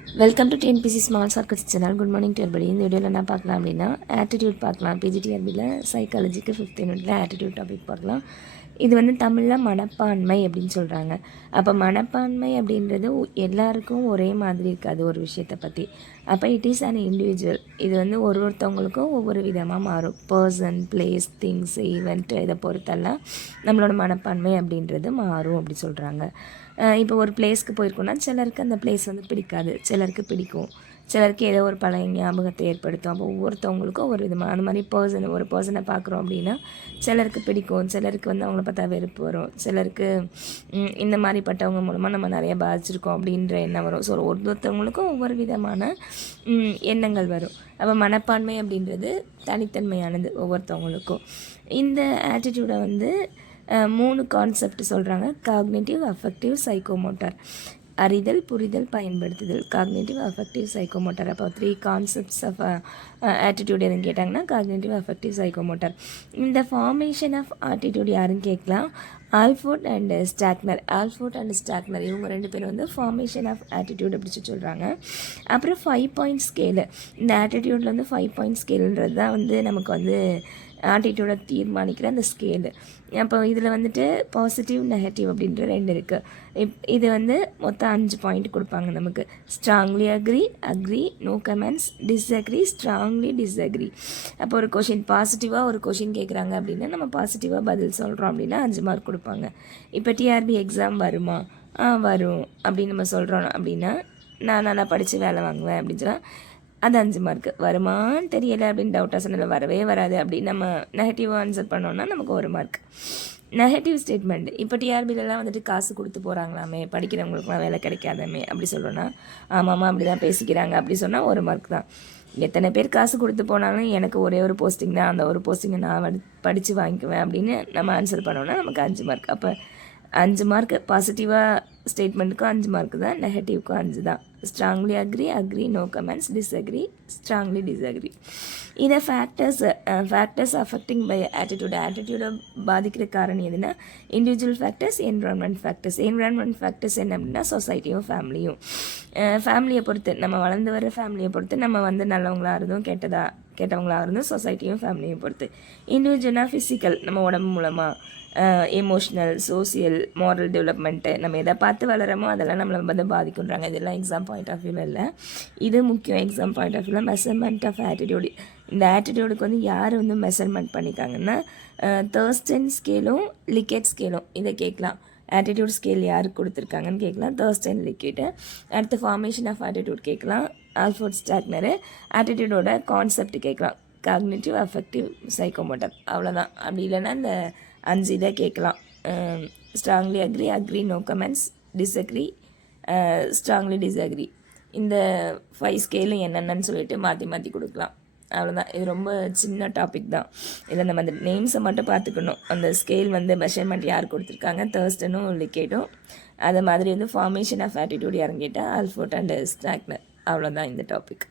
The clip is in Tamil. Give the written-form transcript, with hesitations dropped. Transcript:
Welcome to TNPC small circles channel. Good morning to everybody. இந்த வீடியோவில் என்ன பார்க்கலாம் அப்படின்னா ஆட்டிடியூட் பார்க்கலாம். பிஜிடிஆர்பியில் சைக்காலஜிக்கு 5th யூனிட்டில் ஆட்டிடியூட் டாபிக் பார்க்கலாம். இது வந்து தமிழில் மனப்பான்மை அப்படின்னு சொல்கிறாங்க. அப்போ மனப்பான்மை அப்படின்றது எல்லாருக்கும் ஒரே மாதிரி இருக்காது ஒரு விஷயத்தை பற்றி. அப்போ இட் இஸ் அன் இண்டிவிஜுவல். இது வந்து ஒருத்தவங்களுக்கும் ஒவ்வொரு விதமாக மாறும். பர்சன், பிளேஸ், திங்ஸ், ஈவெண்ட் இதை பொறுத்தெல்லாம் நம்மளோட மனப்பான்மை அப்படின்றது மாறும் அப்படி சொல்கிறாங்க. இப்போ ஒரு பிளேஸ்க்கு போயிருக்கோன்னா சிலருக்கு அந்த பிளேஸ் வந்து பிடிக்காது, சிலருக்கு பிடிக்கும், சிலருக்கு ஏதோ ஒரு பழைய ஞாபகத்தை ஏற்படுத்தும். அப்போ ஒவ்வொருத்தவங்களுக்கும் ஒரு விதமாக அந்த மாதிரி ஒரு பர்சனை பார்க்குறோம் அப்படின்னா சிலருக்கு பிடிக்கும், சிலருக்கு வந்து அவங்கள பார்த்தா வெறுப்பு வரும், சிலருக்கு இந்த மாதிரிப்பட்டவங்க மூலமாக நம்ம நிறைய பாதிச்சிருக்கோம் அப்படின்ற எண்ணம் வரும். ஸோ ஒவ்வொருத்தவங்களுக்கும் ஒவ்வொரு விதமான எண்ணங்கள் வரும். அப்போ மனப்பான்மை அப்படின்றது தனித்தன்மையானது ஒவ்வொருத்தவங்களுக்கும். இந்த ஆட்டிடியூடை வந்து 3 கான்செப்ட் சொல்கிறாங்க. Cognitive, affective, psychomotor. அறிதல், புரிதல், பயன்படுத்துதல். Cognitive, affective, psychomotor. அப்போ 3 கான்செப்ட்ஸ் ஆஃப் ஆட்டிடியூட் எதுன்னு கேட்டாங்கன்னா காக்னேட்டிவ், அஃபெக்டிவ், சைக்கோமோட்டார். இந்த ஃபார்மேஷன் ஆஃப் ஆட்டிடியூட் யாருன்னு கேட்கலாம். ஆல்ஃபோர்ட் அண்ட் ஸ்டாக்னர். ஆல்ஃபோர்ட் அண்ட் ஸ்டாக்னர் இவங்க 2 பேரும் வந்து ஃபார்மேஷன் ஆஃப் ஆட்டிடியூட் அப்படி சொல்கிறாங்க. அப்புறம் 5 பாயிண்ட் ஸ்கேலு. இந்த ஆட்டிடியூடில் வந்து 5 பாயிண்ட் ஸ்கேலுன்றது தான் வந்து நமக்கு வந்து ஆட்டிடியூடை தீர்மானிக்கிற அந்த ஸ்கேலு. அப்போ இதில் வந்துட்டு பாசிட்டிவ், நெகட்டிவ் அப்படின்ற 2 இருக்குது. இது வந்து மொத்தம் 5 பாயிண்ட் கொடுப்பாங்க நமக்கு. Strongly agree, no comments, disagree, strongly disagree. அப்போ ஒரு கொஷின் பாசிட்டிவாக ஒரு கொஷின் கேட்குறாங்க அப்படின்னா நம்ம பாசிட்டிவாக பதில் சொல்கிறோம் அப்படின்னா 5 மார்க் கொடுப்பாங்க. இப்போ டிஆர்பி எக்ஸாம் வருமா? வரும் அப்படின்னு நம்ம சொல்கிறோம் அப்படின்னா நான் நல்லா படித்து வேலை வாங்குவேன் அப்படின்னு சொன்னால் அது 5 மார்க்கு. வருமானு தெரியலை அப்படின்னு டவுட்டாக சொன்னதில் வரவே வராது அப்படின்னு நம்ம நெகட்டிவாக ஆன்சர் பண்ணோன்னா நமக்கு 1 மார்க். Negative statement. இப்போ டிஆர்பிலலாம் வந்துட்டு காசு கொடுத்து போகிறாங்களாமே, படிக்கிறவங்களுக்குலாம் வேலை கிடைக்காதாமே அப்படி சொல்கிறோன்னா ஆமாம்மா அப்படி தான் பேசிக்கிறாங்க அப்படி சொன்னால் 1 மார்க் தான். எத்தனை பேர் காசு கொடுத்து போனாலும் எனக்கு ஒரே ஒரு போஸ்டிங் தான், அந்த ஒரு போஸ்டிங்கை நான் படித்து வாங்கிக்குவேன் அப்படின்னு நம்ம ஆன்சர் பண்ணோன்னா நமக்கு 5 மார்க். அப்போ 5 மார்க்கு பாசிட்டிவாக ஸ்டேட்மெண்ட்டுக்கும் 5 மார்க்கு தான், நெகட்டிவ்க்கும் 5 தான். Strongly agree, no comments, disagree, strongly disagree. இதை ஃபேக்டர்ஸ் அஃபெக்டிங் பை ஆட்டிடியூடை பாதிக்கிற காரணம் எதுனா இண்டிவிஜுவல் ஃபேக்டர்ஸ், என்விரான்மெண்ட் ஃபேக்டர்ஸ் என்ன அப்படின்னா சொசைட்டியும் ஃபேமிலியை பொறுத்து, நம்ம வளர்ந்து வர ஃபேமிலியை பொறுத்து நம்ம வந்து நல்லவங்களாக இருந்தோம் கெட்டவங்களாக இருந்தோம், சொசைட்டியும் ஃபேமிலியும் பொறுத்து. இண்டிவிஜுவலாக ஃபிசிக்கல், நம்ம உடம்பு மூலமாக, எமோஷ்னல், சோசியல், மாரல் டெவலப்மெண்ட்டு, நம்ம எதை பார்த்து வளரமோ அதெல்லாம் நம்மளை வந்து பாதிக்குன்றாங்க. இதெல்லாம் எக்ஸாம் பாயிண்ட் ஆஃப் வியூவில் இல்லை, இது முக்கியம். எக்ஸாம் பாயிண்ட் ஆஃப் வியூவில் மெஷர்மெண்ட் ஆஃப் ஆட்டிடியூடு. இந்த ஆட்டிடியூடுக்கு வந்து யார் வந்து மெஷர்மெண்ட் பண்ணிக்காங்கன்னா தர்ஸ்டன் ஸ்கேலும் லிக்கெட் ஸ்கேலும். இதை கேட்கலாம். ஆட்டிடியூட் ஸ்கேல் யாருக்கு கொடுத்துருக்காங்கன்னு கேட்கலாம். Thurstone Likert. அடுத்து ஃபார்மேஷன் ஆஃப் ஆட்டிடியூட் கேட்கலாம். Allport Stagner. ஆட்டிடியூடோட கான்செப்ட் கேட்கலாம். Cognitive, affective, psychomotor. அவ்வளோதான். அப்படி இல்லைன்னா இந்த 5 இதை கேட்கலாம். Strongly agree, no comments, disagree, strongly disagree. இந்த 5 ஸ்கேலும் என்னென்னு சொல்லிட்டு மாற்றி கொடுக்கலாம். அவ்வளோதான். இது ரொம்ப சின்ன டாபிக் தான். இதில் நம்ம அந்த நேம்ஸை மட்டும் பார்த்துக்கணும். அந்த ஸ்கேல் வந்து மெஷர்மெண்ட் யார் கொடுத்துருக்காங்க, தர்ஸ்டனும் லிக்கேட்டும். அது மாதிரி வந்து ஃபார்மேஷன் ஆஃப் ஆட்டிடியூட் யாருன்னு கேட்டால் ஆல்ஃபோர்ட் அண்ட் ஸ்டாக்னர். அவ்வளோதான் இந்த டாபிக்.